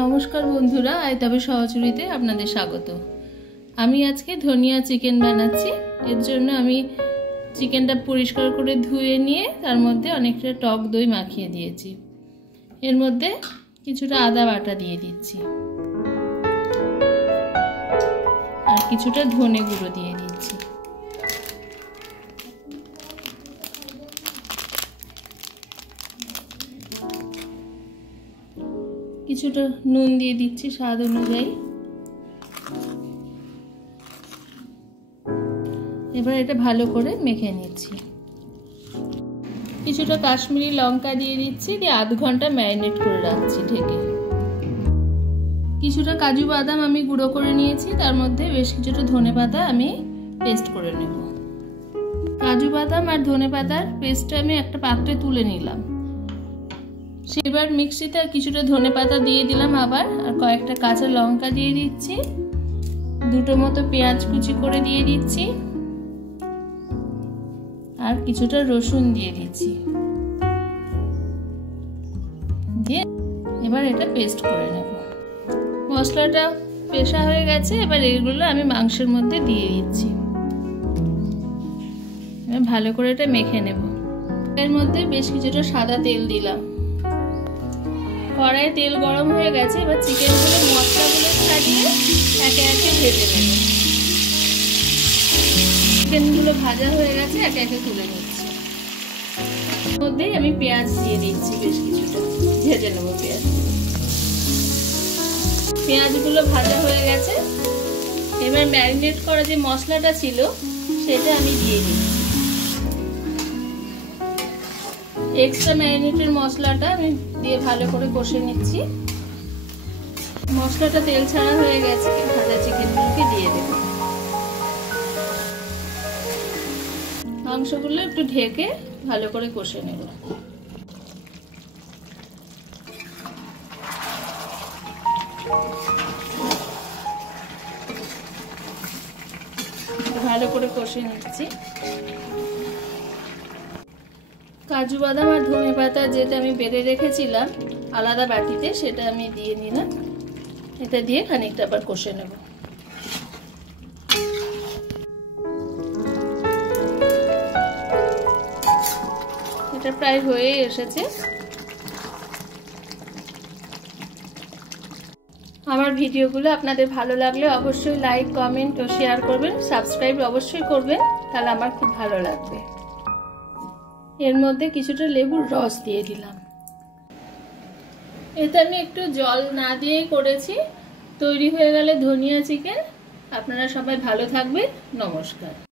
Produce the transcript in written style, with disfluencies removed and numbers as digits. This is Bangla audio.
নমস্কার বন্ধুরা, আয়তাবে সহচুরিতে আপনাদের স্বাগত। আমি আজকে ধনিয়া চিকেন বানাচ্ছি। এর জন্য আমি চিকেনটা পরিষ্কার করে ধুয়ে নিয়ে তার মধ্যে অনেকটা টক দই মাখিয়ে দিয়েছি। এর মধ্যে কিছুটা আদা বাটা দিয়ে দিচ্ছি আর কিছুটা ধনে গুঁড়ো দিয়ে দিচ্ছি। কিছুটা নুন দিয়ে দিচ্ছি স্বাদ অনুযায়ী। এবার এটা ভালো করে মেখে নিচ্ছি। কিছুটা কাশ্মীরি লঙ্কা দিয়ে দিচ্ছি, দিয়ে আধ ঘন্টা ম্যারিনেট করে রাখছি ঢেকে। কিছুটা কাজু বাদাম আমি গুঁড়ো করে নিয়েছি, তার মধ্যে বেশ কিছুটা ধনেপাতা আমি পেস্ট করে নেব। কাজু বাদাম আর ধনেপাতার পেস্টটা আমি একটা পাত্রে তুলে নিলাম। সেবার মিক্সিতে কিছুটা ধনেপাতা দিয়ে দিলাম আবার, আর কয়েকটা কাঁচা লঙ্কা দিয়ে দিচ্ছি, দুটো মতো পেঁয়াজ কুচি করে দিয়ে দিচ্ছি, আর কিছুটা রসুন দিয়ে দিচ্ছি। দিয়ে এবার এটা পেস্ট করে নেব। মশলাটা পেশা হয়ে গেছে, এবার এগুলো আমি মাংসের মধ্যে দিয়ে দিচ্ছি। এবার ভালো করে এটা মেখে নেব। এর মধ্যে বেশ কিছুটা সাদা তেল দিলাম। কড়াইয়ে তেল গরম হয়ে গেছে, এবার চিকেনগুলো মশলাগুলো ছাড়িয়ে একে একে ভেজে নেব। চিকেনগুলো ভাজা হয়ে গেছে, একে একে তুলে নিচ্ছি। এর মধ্যেই আমি পেঁয়াজ দিয়ে দিচ্ছি, বেশ কিছুটা ভেজে নেব। পেঁয়াজগুলো ভাজা হয়ে গেছে, এবার ম্যারিনেট করা যে মশলাটা ছিল সেটা আমি দিয়ে দিচ্ছি। এক্সট্রা ম্যারিনেটের মশলাটা আমি দিয়ে ভালো করে কষে নিচ্ছি। মশলাটা তেল ছাড়া হয়ে গেছে, ভাজা চিকেনগুলোকে দিয়ে দেব। মাংসগুলো একটু ঢেকে ভালো করে কষে নেব। ভালো করে কষে নিচ্ছি। কাজু বাদাম আর ধনেপাতা যেটা আমি বেটে রেখেছিলাম আলাদা বাটিতে, সেটা আমি দিয়ে নিলাম। এটা দিয়ে খানিকটা আবার কষে নেব। এটা প্রায় হয়ে এসেছে। আমার ভিডিওগুলো আপনাদের ভালো লাগলে অবশ্যই লাইক, কমেন্ট ও শেয়ার করবেন। সাবস্ক্রাইব অবশ্যই করবেন, তাহলে আমার খুব ভালো লাগবে। এর মধ্যে কিছুটা লেবুর রস দিয়ে দিলাম। এতে আমি একটু জল না দিয়েই করেছি। তৈরি হয়ে গেলে ধনিয়া চিকেন। আপনারা সবাই ভালো থাকবেন। নমস্কার।